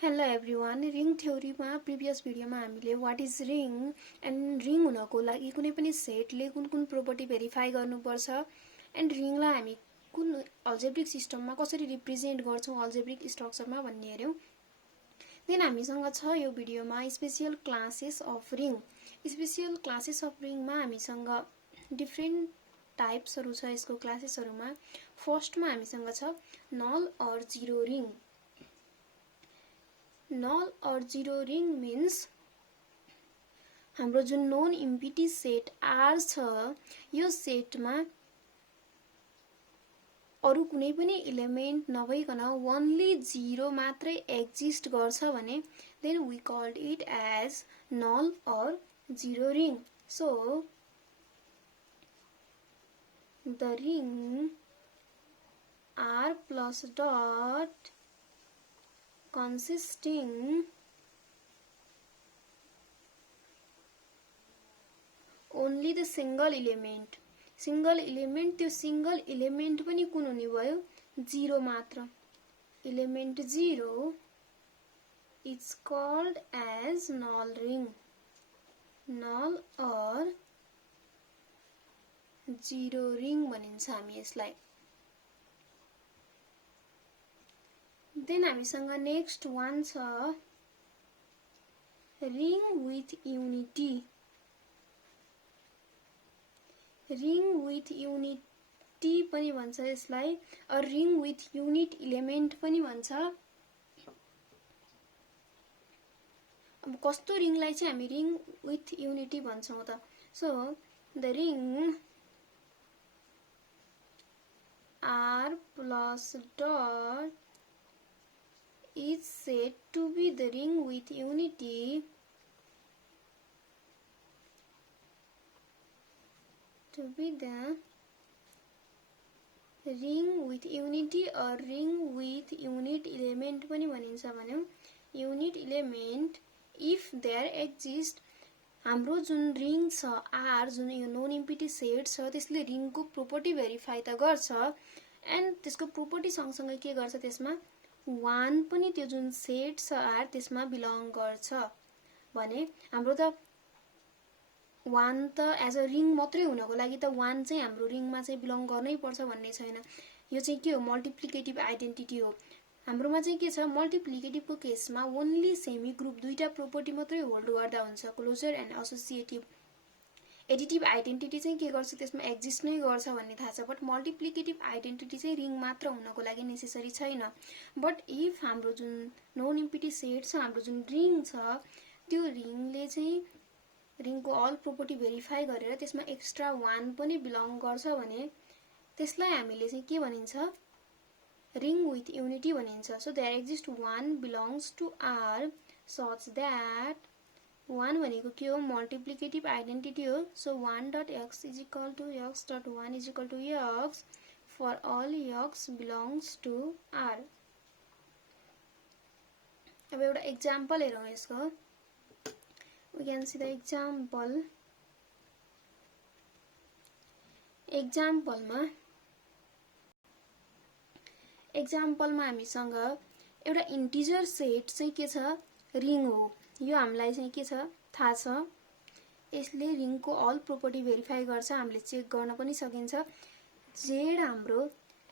Hello everyone, ring थ्योरीमा previous भिडियोमा हामीले what is ring and ring हुनको लागि कुनै पनि सेटले कुन कुन प्रोपर्टी भेरिफाई गर्नुपर्छ एन्ड रिङलाई हामी कुन अल्जेब्रिक सिस्टममा कसरी रिप्रेजेन्ट गर्छौं अल्जेब्रिक स्ट्रक्चरमा भन्ने हेर्यौं। देन हामीसँग छ यो भिडियोमा special classes of ring. Special classes of रिङमा हामीसँग डिफरेन्ट टाइप्सहरु छ। यसको क्लासेसहरुमा फर्स्टमा हामीसँग छ null or zero ring. Null or zero ring means हाम्रो जुन नन इम्पिटी सेट R छ यो सेटमा अरु कुनै पनि एलिमेन्ट नभइकन ओन्ली जीरो मात्रै एक्जिस्ट गर्छ भने then we called it as null or zero ring. So the ring R plus dot consisting only the single element त्यो single element पनि कुन हुने भयो जीरो मात्र element zero is called as null ring null or zero ring भनिन्छ हामी यसलाई। Then हामीसँग नेक्स्ट वान छ ring with unity. Ring with unity पनि भन्छ यसलाई a ring with unit element पनि भन्छ। अब कस्तो रिङलाई चाहिँ हामी रिङ विथ युनिटी भन्छौं त। So the ring R plus dot is said to be the ring with unity or ring with unit element पनि भनिन्छ भन्यौ। unit element if there exist हाम्रो जुन रिङ छ R जुन यो नन इम्पिटी सेट छ त्यसले रिङको प्रोपर्टी भेरिफाई त गर्छ एन्ड त्यसको प्रोपर्टी सँगसँगै के गर्छ त्यसमा वान पनि त्यो जुन सेट छ R त्यसमा बिलोङ गर्छ भने हाम्रो त वान त एज अ रिङ मात्रै हुनको लागि त वान चाहिँ हाम्रो रिङमा चाहिँ बिलोङ गर्नै पर्छ भन्ने छैन। यो चाहिँ के हो मल्टिप्लिकेटिभ आइडेन्टिटी हो। हाम्रोमा चाहिँ के छ मल्टिप्लिकेटिभको केसमा ओन्ली सेमी ग्रुप दुईटा प्रोपर्टी मात्रै होल्ड गर्दा हुन्छ closure and associative. Additive identity चाहिँ के गर्छ त्यसमा एक्जिस्ट नै गर्छ भन्ने थाहा छ बट मल्टिप्लिकेटिभ आइडेन्टिटी चाहिँ रिङ मात्र हुनको लागि नेसेसरी छैन। बट इफ हाम्रो जुन नन इम्पिटी सेट छ हाम्रो जुन रिङ छ त्यो रिङले चाहिँ रिङको अल प्रोपर्टी भेरिफाई गरेर त्यसमा एक्स्ट्रा वान पनि बिलोङ गर्छ भने त्यसलाई हामीले चाहिँ के भनिन्छ ring with unity भनिन्छ। So there exists one belongs to R such that one भनेको के हो मल्टिप्लिकेटिभ आइडेन्टिटी हो। So 1 dot x is equal to x dot 1 is equal to x for all x belongs to R। अब एउटा example हेरौं यसको। We can see the example एक्जाम्पलमा हामीसँग एउटा इन्टिजर सेट चाहिँ के छ रिङ हो। यो हामीलाई चाहिँ के छ थाहा छ यसले रिङको अल प्रोपर्टी भेरिफाई गर्छ हामीले चेक गर्न पनि सकिन्छ। जेड हाम्रो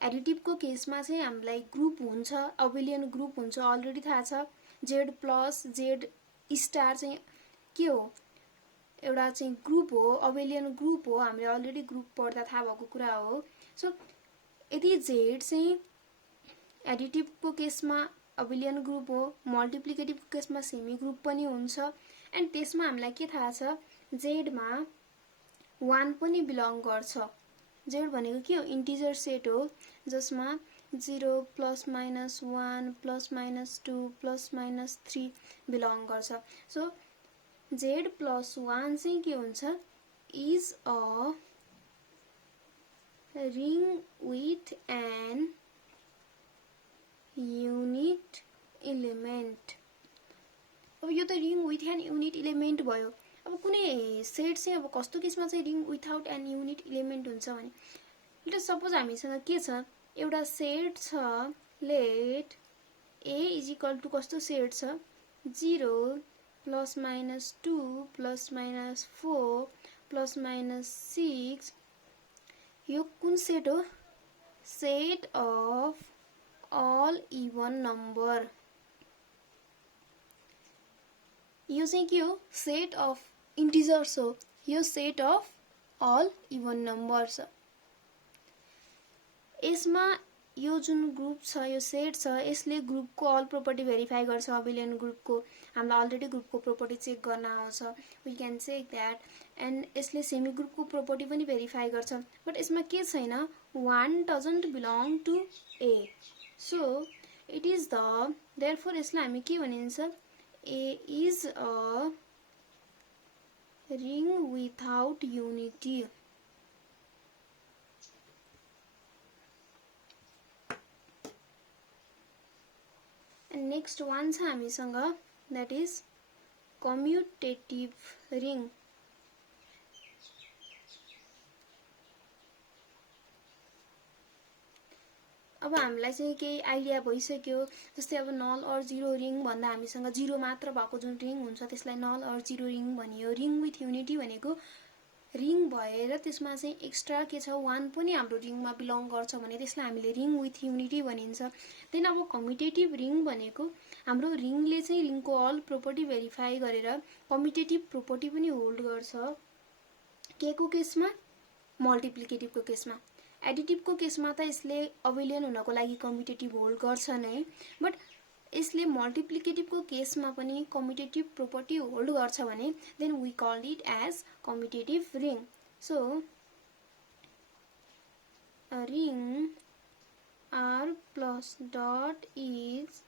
एडिटिभको केसमा चाहिँ हामीलाई ग्रुप हुन्छ अबेलियन ग्रुप हुन्छ अलरेडी थाहा छ। जेड प्लस जेड स्टार चाहिँ के हो एउटा चाहिँ ग्रुप हो अबेलियन ग्रुप हो हामीले अलरेडी ग्रुप पढ्दा थाहा भएको कुरा हो। सो यदि जेड चाहिँ एडिटिभको केसमा अबेलियन ग्रुप हो मल्टिप्लिकेटिभको केसमा सेमी ग्रुप पनि हुन्छ एन्ड त्यसमा हामीलाई के थाहा छ जेडमा वान पनि बिलोङ गर्छ। जेड भनेको के हो इन्टिजर सेट हो जसमा 0 plus minus 1 plus minus 2 plus minus 3 belong गर्छ। सो जेड प्लस 1 चाहिँ के हुन्छ is a ring with an unit element. अब यो त ring with an unit element भयो। अब कुनै सेट चाहिँ अब कस्तो केसमा चाहिँ ring without an unit element हुन्छ भने लेट सपोज हामीसँग के छ एउटा सेट छ let A is equal to कस्तो सेट छ 0 plus minus 2 plus minus 4 plus minus 6 यो कुन सेट हो set of all even number यो चाहिँ के हो सेट अफ इन्टिजर्स हो यो set of all even numbers यसमा यो जुन ग्रुप छ यो सेट छ यसले ग्रुपको अल प्रोपर्टी भेरिफाई गर्छ अबिलियन ग्रुपको हामीलाई अलरेडी ग्रुपको प्रोपर्टी चेक गर्न आउँछ we can check that and यसले सेमी ग्रुपको प्रोपर्टी पनि भेरिफाई गर्छ बट यसमा के छैन 1 doesn't belong to A so it is the therefore यसलाई हामी के भनिन्छ A is a ring without unity. And next one छ हामीसँग that is commutative ring. अब हामीलाई चाहिँ केही आइडिया भइसक्यो जस्तै अब नल अर जिरो रिङ भन्दा हामीसँग जिरो मात्र भएको जुन रिङ हुन्छ त्यसलाई नल अर जिरो रिङ भनियो रिङ विथ युनिटी भनेको रिङ भएर त्यसमा चाहिँ एक्स्ट्रा के छ 1 पनि हाम्रो रिङमा बिलोङ गर्छ भने त्यसलाई हामीले रिङ विथ युनिटी भनिन्छ देन अब कम्युटेटिभ रिङ भनेको हाम्रो रिङले चाहिँ रिङको अल प्रोपर्टी भेरिफाई गरेर कम्युटेटिभ प्रोपर्टी पनि होल्ड गर्छ के को केसमा मल्टिप्लिकेटिभको केसमा एडिटिभको केसमा त यसले अबिलियन हुनको लागि कम्युटेटिभ होल्ड गर्छ नै बट यसले मल्टिप्लिकेटिभको केसमा पनि कम्युटेटिभ प्रोपर्टी होल्ड गर्छ भने then we call it as commutative ring so a ring R plus dot is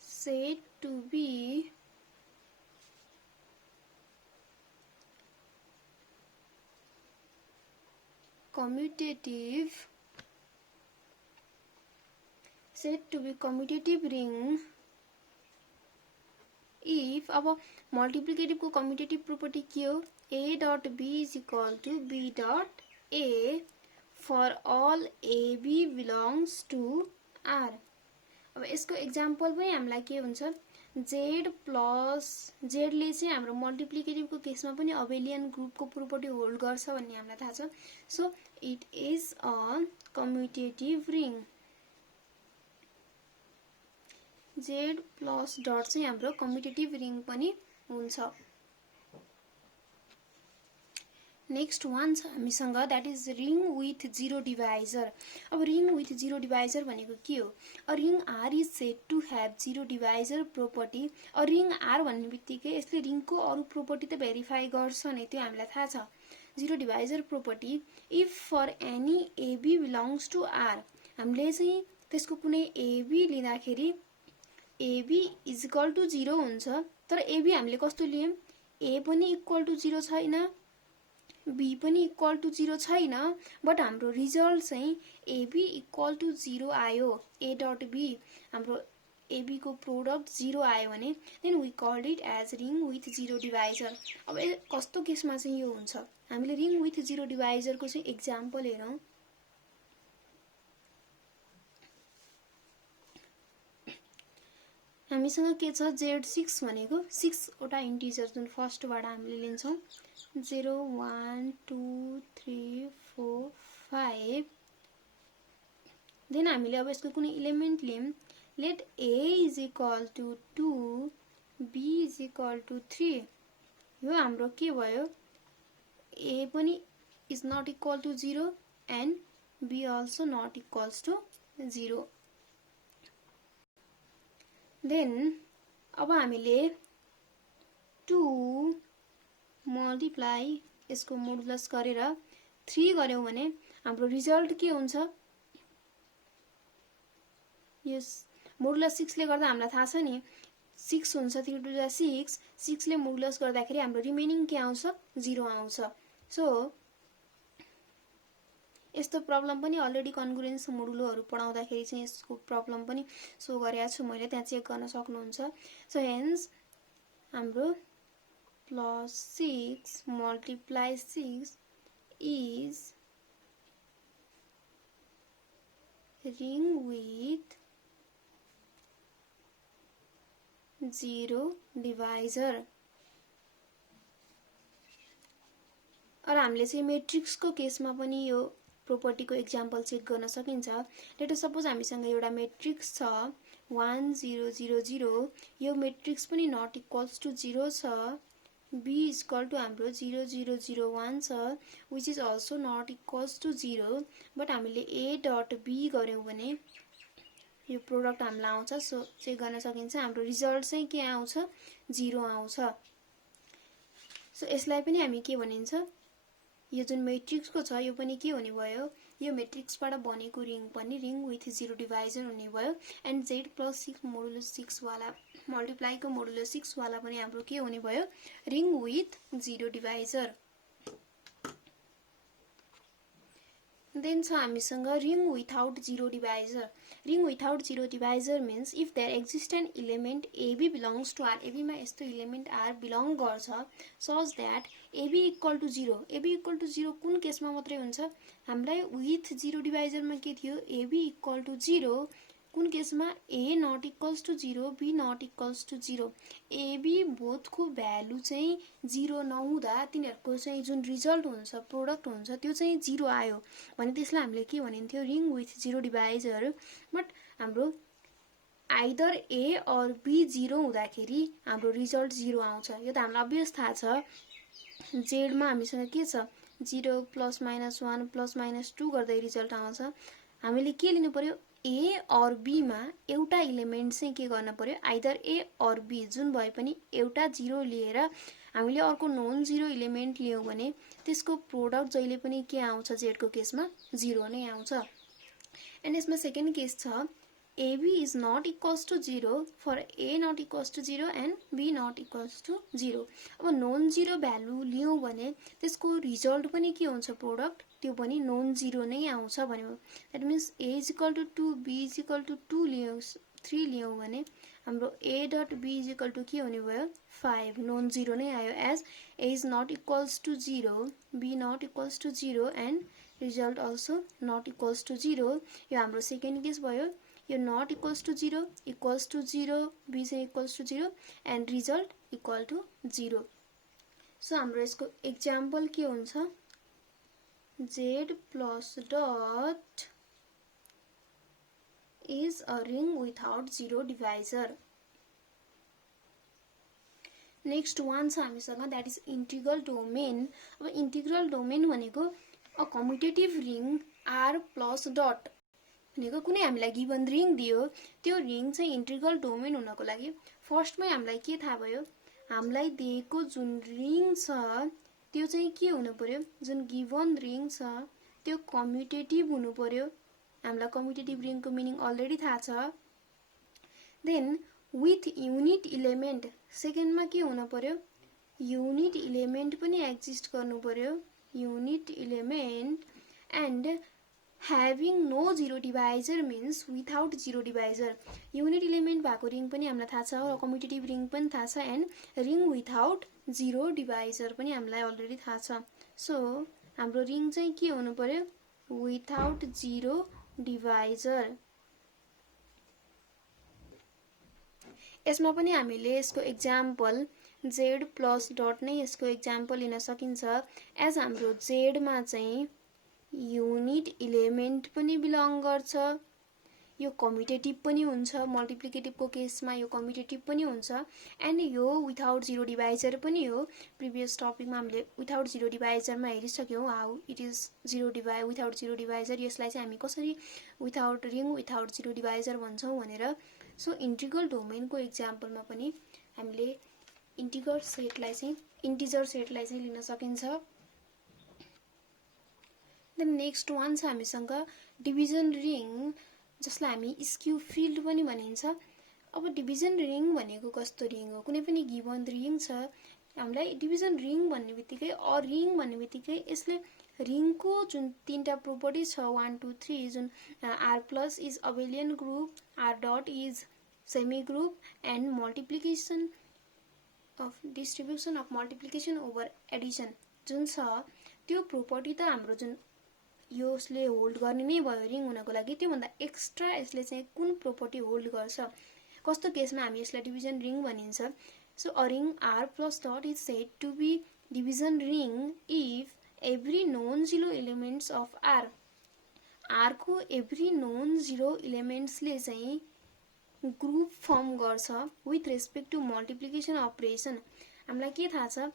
said to be commutative said to be commutative ring if अब मल्टिप्लिकेटिभ को कम्युटेटिभ प्रोपर्टी के हो a dot b is equal to b dot a for all ab belongs to r अब यसको example पनि हामीलाई के हुन्छ z प्लस z ले चाहिँ हाम्रो मल्टिप्लिकेटिभ को केसमा पनि अबेलियन ग्रुपको प्रोपर्टी होल्ड गर्छ भन्ने हामीलाई थाहा छ so it is a commutative ring z plus dot चाहिँ हाम्रो कम्युटेटिभ रिङ पनि हुन्छ नेक्स्ट वान छ हामीसँग that is ring with zero divisor अब रिङ विथ जीरो डिवाइजर भनेको के हो a ring R is said to have zero divisor property a ring R भन्ने बित्तिकै यसले रिङको अरु प्रोपर्टी त भेरिफाई गर्छ नि त्यो हामीलाई थाहा छ zero divisor property if for any AB belongs to R हामीले चाहिँ त्यसको कुनै एबी लिँदाखेरि एबी इज इक्वल टु 0 हुन्छ तर एबी हामीले कस्तो लियौं ए पनि इक्वल टु 0 छैन बी पनि इक्वल टु 0 छैन बट हाम्रो रिजल्ट चाहिँ एबी इक्वल टु 0 आयो ए डट बी हाम्रो एबी को प्रोडक्ट 0 आयो भने then we called it as ring with zero divisor अब कस्तो केसमा चाहिँ यो हुन्छ हामीले रिङ विथ जीरो डिवाइजर को चाहिँ एक्जाम्पल हेरौं हामीसँग के छ z6 भनेको 6 वटा इन्टिजर जुन फर्स्ट बाट हामीले लिन्छौं 0 1 2 3 4 5 देन हामीले अब यसको कुनै एलिमेन्ट लियौं let a is equal to 2 b is equal to 3 यो हाम्रो के भयो a पनि is not equal to 0 and b also not equals to 0 then अब हामीले 2 मल्टिप्लाई यसको मोडुलस गरेर 3 गर्यौं भने हाम्रो रिजल्ट के हुन्छ यस मोडुलस 6 ले गर्दा हामीलाई थाहा छ नि 6 हुन्छ 3 टु द 6 6 ले मोडुलस गर्दाखेरि हाम्रो रिमेनिङ के आउँछ 0 आउँछ सो यस्तो प्रब्लम पनि अलरेडी कन्ग्रुएन्स मोडुलोहरु पढाउँदाखेरि चाहिँ यसको प्रब्लम पनि सो गरेको छु मैले त्यहाँ चेक गर्न सक्नुहुन्छ सो हेन्स हाम्रो +6 multiply 6 is ring with 0 divisor. और हामीले चाहिँ मेट्रिक्सको केसमा पनि यो प्रोपर्टीको एक्जाम्पल चेक गर्न सकिन्छ। लेट अस सपोज हामीसँग एउटा मेट्रिक्स छ 1 0 0 0, यो मेट्रिक्स पनि नट इक्वल्स टु 0 छ, b इज इक्वल टु हाम्रो 0 0 0 1 छ, which is also not equals to 0, but हामीले a डट b गर्यौं भने यो प्रोडक्ट हामीलाई आउँछ। सो चेक गर्न सकिन्छ हाम्रो रिजल्ट चाहिँ के आउँछ, 0 आउँछ। सो यसलाई पनि हामी के भनिन्छ, यो जुन मेट्रिक्सको छ यो पनि के हुने भयो, यो मेट्रिक्सबाट बनेको रिङ पनि रिङ विथ 0 डिभाइजर हुने भयो। एन्ड z प्लस 6 मोडुलो 6 वाला मल्टिप्लाईको मोडुलो 6 वाला पनि हाम्रो के हुने भयो, रिङ विथ 0 डिभाइजर। देन छ हामीसँग ring without 0 divisor. Ring without 0 divisor means if there exist an element AB belongs to R, AB मा यस्तो इलिमेन्ट R बिलोङ गर्छ such that AB equal to 0। AB equal to 0 कुन केसमा मात्रै हुन्छ, हामीलाई विथ 0 डिभाइजरमा के थियो, AB इक्वल टु 0, कुन केसमा A not equals to 0, B not equals to 0। AB बोथको भ्यालु चाहिँ 0 नहुँदा तिनीहरुको चाहिँ जुन रिजल्ट हुन्छ, प्रोडक्ट हुन्छ, त्यो चाहिँ 0 आयो भने त्यसलाई हामीले के भनिन्थ्यो, रिङ विथ 0 डिभाइजर। बट हाम्रो आइदर A और B 0 हुँदाखेरि हाम्रो रिजल्ट 0 आउँछ। यो त हामीलाई अभियस थाहा छ। Z मा हामीसँग के छ, 0 प्लस माइनस 1 प्लस माइनस 2 गर्दै रिजल्ट आउँछ। हामीले के लिनु पर्यो, A और B मा एउटा इलिमेन्ट चाहिँ के गर्न पर्यो, आइदर A और B जुन भए पनि एउटा 0 लिएर हामीले अर्को नन 0 इलिमेन्ट लियौं भने त्यसको प्रोडक्ट जहिले पनि के आउँछ, Z को केसमा 0 नै आउँछ। एन्ड यसमा सेकेन्ड केस छ AB is not equals to 0 for A not equals to 0 and B not equals to 0। अब नन 0 भ्यालु लियौं भने त्यसको रिजल्ट पनि के हुन्छ, प्रोडक्ट त्यो पनि नन 0 नै आउँछ भन्यो। That means A is equal to 2, B is equal to 2 लियौं, 3 लियौं भने हाम्रो A dot B is equal to के हुने भयो, 5, नन 0 नै आयो। As A is not equals to 0, B not equals to 0 and result also not equals to 0। यो हाम्रो सेकेन्ड केस भयो। यो not equals to 0, equals to 0, B चाहिँ equals to 0 and result equal to 0। So हाम्रो यसको example के हुन्छ, Z plus dot is a ring without 0 divisor. Next one छ हामीसँग, द्याट इज इन्टिग्रल डोमेन। अब इन्टिग्रल डोमेन भनेको a commutative ring R plus dot भनेको कुनै हामीलाई गिभन रिङ दियो, त्यो रिङ चाहिँ इन्टिग्रल डोमेन हुनको लागि फर्स्टमै हामीलाई के थाहा भयो, हामीलाई दिएको जुन रिङ छ त्यो चाहिँ के हुनु पर्यो, जुन गिभन रिङ छ त्यो कम्युटेटिभ हुनु पर्यो। हामीलाई कम्युटेटिभ रिङको मिनिङ अलरेडी थाहा छ। देन विथ युनिट इलिमेन्ट, सेकेन्डमा के हुनु पर्यो, युनिट इलिमेन्ट पनि एक्जिस्ट गर्नु पर्यो, unit element. And having no 0 divisor means without 0 divisor। Unit element भएको रिङ पनि हामीलाई थाहा छ, र कम्युटेटिभ रिङ पनि थाहा छ, एन्ड रिङ विथआउट 0 डिभाइजर पनि हामीलाई अलरेडी थाहा छ। सो हाम्रो रिङ चाहिँ के हुनु पर्यो, विथआउट 0 डिभाइजर। यसमा पनि हामीले यसको एक्जाम्पल Z प्लस डट नै यसको एक्जाम्पल लिन सकिन्छ। एज हाम्रो Z मा चाहिँ युनिट इलिमेन्ट पनि बिलोङ गर्छ, यो कम्युटेटिभ पनि हुन्छ, मल्टिप्लिकेटिभको केसमा यो कम्युटेटिभ पनि हुन्छ, एन्ड यो विथआउट 0 डिभाइजर पनि हो। प्रिभियस टपिकमा हामीले विथआउट 0 डिभाइजरमा हेरिसक्यौँ, how it is without 0 divisor, यसलाई चाहिँ हामी कसरी विथआउट रिङ विथआउट 0 डिभाइजर भन्छौँ भनेर। सो इन्टिग्रल डोमेनको एक्जाम्पलमा पनि हामीले इन्टिजर सेटलाई चाहिँ लिन सकिन्छ। देन नेक्स्ट वान छ हामीसँग डिभिजन रिङ, जसलाई हामी स्क्यू फिल्ड पनि भनिन्छ। अब डिभिजन रिङ भनेको कस्तो रिङ हो, कुनै पनि गिभन रिङ छ, हामीलाई डिभिजन रिङ भन्ने बित्तिकै रिङ भन्ने बित्तिकै यसले रिङको जुन तीनटा प्रोपर्टी छ 1 2 3, जुन R plus is abelian group, R dot is semi group, and multiplication of distribution of multiplication over Edison जुन छ, त्यो प्रोपर्टी त हाम्रो जुन यसले होल्ड गर्ने नै भयो रिङ हुनको लागि। त्योभन्दा एक्स्ट्रा यसले चाहिँ कुन प्रोपर्टी होल्ड गर्छ, कस्तो केसमा हामी यसलाई डिभिजन रिङ भनिन्छ? So a ring R plus dot is said to be division ring if every non-zero elements of R को every non-zero elements ले चाहिँ ग्रुप फर्म गर्छ with respect to multiplication operation. हामीलाई के थाहा छ?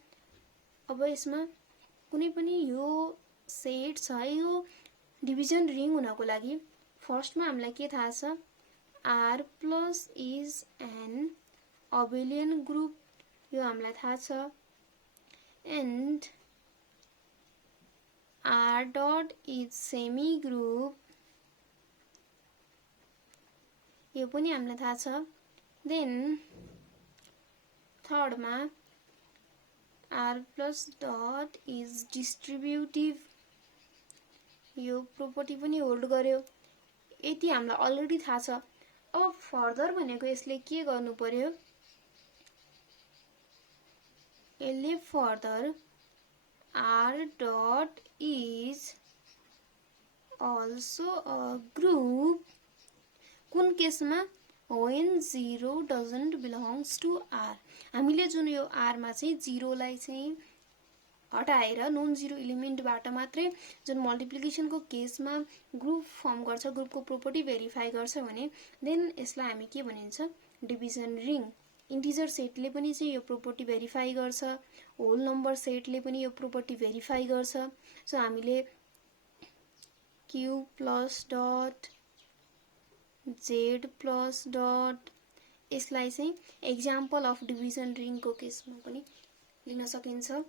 अब यसमा कुनै पनि यो सेट छ, यो डिभिजन रिङ हुनको लागि फर्स्टमा हामीलाई के थाहा छ? R plus is an abelian group, यो हामीलाई थाहा छ। And R dot is semi group, यो पनि हामीलाई थाहा छ। देन थर्डमा R plus dot is distributive, यो प्रोपर्टी पनि होल्ड गर्यो। यति हामीलाई अलरेडी थाहा छ। अब फर्दर भनेको यसले के गर्नु पर्यो? यसले further R dot is also a group, कुन केसमा? when 0 doesn't belongs to R। हामीले जुन यो R मा चाहिँ 0 लाई चाहिँ हटाएर नन जिरो इलिमेन्टबाट मात्रै जुन मल्टिप्लिकेसनको केसमा ग्रुप फर्म गर्छ, ग्रुपको प्रोपर्टी भेरिफाई गर्छ भने देन यसलाई हामी के भनिन्छ? Division ring. इन्टिजर सेटले पनि चाहिँ यो प्रोपर्टी भेरिफाई गर्छ, होल नम्बर सेटले पनि यो प्रोपर्टी भेरिफाई गर्छ। सो हामीले Q plus dot Z plus dot यसलाई चाहिँ एक्जाम्पल अफ डिभिजन रिङको केसमा पनि लिन सकिन्छ।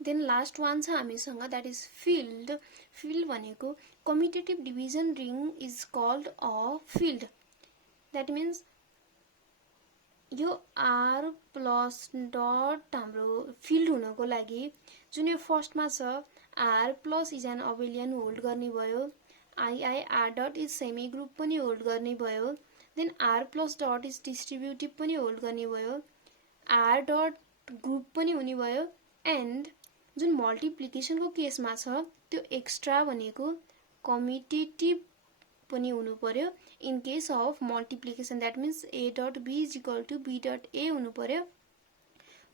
देन लास्ट वान छ हामीसँग, द्याट इज फिल्ड। फिल्ड भनेको commutative division ring is called a field. That means यो R प्लस डट हाम्रो फिल्ड हुनको लागि जुन यो फर्स्टमा छ R plus is an abelian hold गर्ने भयो, I R dot is semi group पनि होल्ड गर्ने भयो, then R plus dot is distributive पनि होल्ड गर्ने भयो, R डट ग्रुप पनि हुने भयो। एन्ड जुन मल्टिप्लिकेसनको केसमा छ त्यो एक्स्ट्रा भनेको कम्युटेटिभ पनि हुनु पर्यो। In case of multiplication that means A dot B is equal to B dot A हुनु पर्यो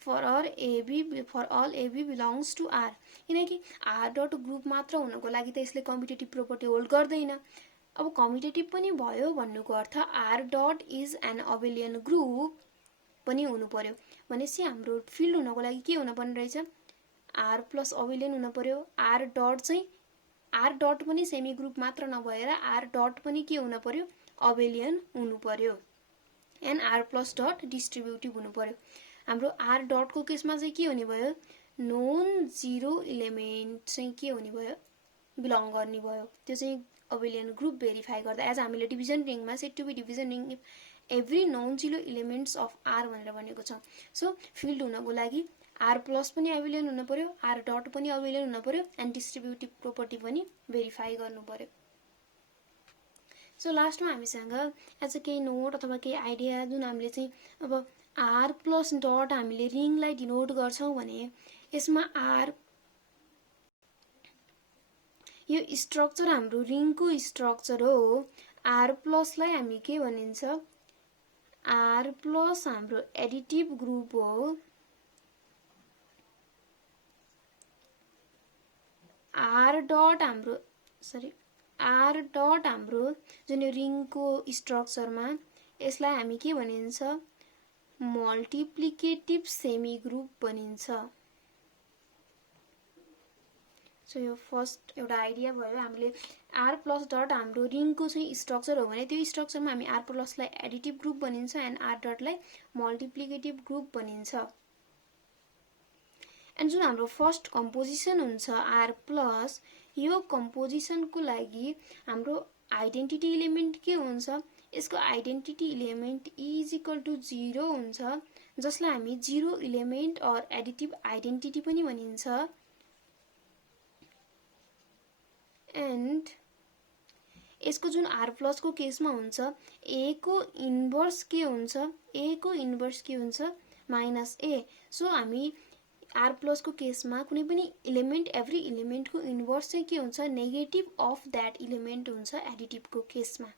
for all AB belongs to R। किनकि R डट ग्रुप मात्र हुनको लागि त यसले कम्युटेटिभ प्रोपर्टी होल्ड गर्दैन। अब कम्युटेटिभ पनि भयो भन्नुको अर्थ R dot is an abelian group पनि हुनु पर्यो। भनेपछि हाम्रो फिल्ड हुनको लागि के हुन पर्ने रहेछ? R प्लस अबेलियन हुनु पर्यो। R डट चाहिँ R डट पनि सेमी ग्रुप मात्र नभएर R डट पनि के हुनु पर्यो? अबेलियन हुनु पर्यो। And R plus dot distributive हुनु पर्यो। हाम्रो R डटको केसमा चाहिँ के हुने भयो? नन जिरो इलिमेन्ट चाहिँ के हुने भयो? बिलोङ गर्ने भयो। त्यो चाहिँ अबेलियन ग्रुप भेरिफाई गर्दा एज हामीले डिभिजन रिङमा set to be division ring if every non zero elements of R भनेर भनेको छ। सो फिल्ड हुनको लागि R प्लस पनि अबेलियन हुनु पर्यो, R डट पनि अबेलियन हुनु पर्यो, एन्ड डिस्ट्रिब्युटिभ प्रोपर्टी पनि भेरिफाई गर्नु पर्यो। सो लास्टमा हामीसँग एज अ केही नोट अथवा केही आइडिया जुन हामीले चाहिँ अब R प्लस डट हामीले रिङलाई डिनोट गर्छौँ भने यसमा R यो स्ट्रक्चर हाम्रो रिङको स्ट्रक्चर हो। R प्लसलाई हामी के भनिन्छ? R प्लस हाम्रो एडिटिभ ग्रुप हो। R डट हाम्रो जुन यो रिङको स्ट्रक्चरमा यसलाई हामी के भनिन्छ? मल्टिप्लिकेटिभ सेमी ग्रुप भनिन्छ। सो यो फर्स्ट एउटा आइडिया भयो। हामीले R प्लस डट हाम्रो रिङको चाहिँ स्ट्रक्चर हो भने त्यो स्ट्रक्चरमा हामी R प्लसलाई एडिटिभ ग्रुप भनिन्छ एन्ड R डटलाई मल्टिप्लिकेटिभ ग्रुप भनिन्छ। एन्ड जुन हाम्रो फर्स्ट कम्पोजिसन हुन्छ R प्लस, यो कम्पोजिसनको लागि हाम्रो आइडेन्टिटी इलिमेन्ट के हुन्छ? यसको identity element is equal to 0 हुन्छ, जसलाई हामी zero element or additive identity पनि भनिन्छ। एन्ड यसको जुन R प्लसको केसमा हुन्छ A को इन्भर्स के हुन्छ? A को इन्भर्स के हुन्छ? Minus A। सो हामी R प्लसको केसमा कुनै पनि इलिमेन्ट एभ्री इलिमेन्टको इन्भर्स चाहिँ के हुन्छ? नेगेटिभ अफ द्याट इलिमेन्ट हुन्छ एडिटिभको केसमा।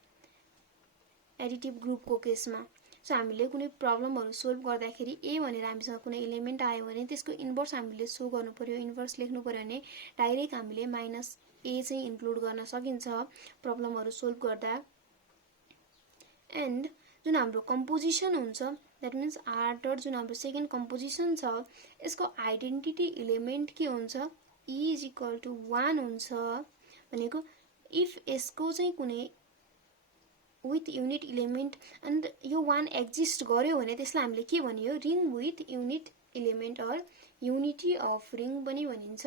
एडिटिभ ग्रुपको केसमा। सो हामीले कुनै प्रब्लमहरू सोल्भ गर्दाखेरि ए भनेर हामीसँग कुनै इलिमेन्ट आयो भने त्यसको इन्भर्स हामीले सो गर्नु पर्यो, इन्भर्स लेख्नु पर्यो भने डाइरेक्ट हामीले माइनस ए चाहिँ इन्क्लुड गर्न सकिन्छ प्रब्लमहरू सोल्भ गर्दा। एन्ड जुन हाम्रो कम्पोजिसन हुन्छ, द्याट मिन्स आर डट जुन हाम्रो सेकेन्ड कम्पोजिसन छ, यसको आइडेन्टिटी इलिमेन्ट के हुन्छ, ई इज इक्वल टु 1 हुन्छ भनेको इफ यसको चाहिँ कुनै विथ युनिट इलिमेन्ट एन्ड यो 1 एक्जिस्ट गर्यो भने त्यसलाई हामीले के भनियो, ring with unit element or unity of ring पनि भनिन्छ।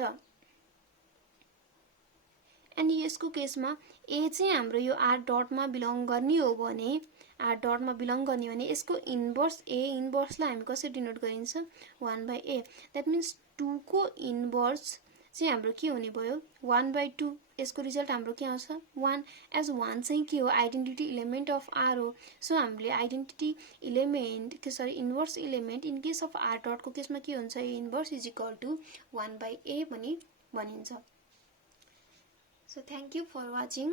एन्ड यसको केसमा ए चाहिँ हाम्रो यो आर डटमा बिलङ गर्ने हो भने, आर डटमा बिलङ गर्ने हो भने यसको इन्भर्स ए इन्भर्सलाई हामी कसरी डिनोट गरिन्छ, 1/a। द्याट मिन्स 2 को इन्भर्स चाहिँ हाम्रो के हुने भयो, 1/2। यसको रिजल्ट हाम्रो के आउँछ, 1। एज 1 चाहिँ के हो, आइडेन्टिटी इलिमेन्ट अफ आर हो। सो हामीले identity element inverse element in case of R डटको केसमा के हुन्छ, a inverse is equal to 1/a पनि भनिन्छ। So thank you for watching.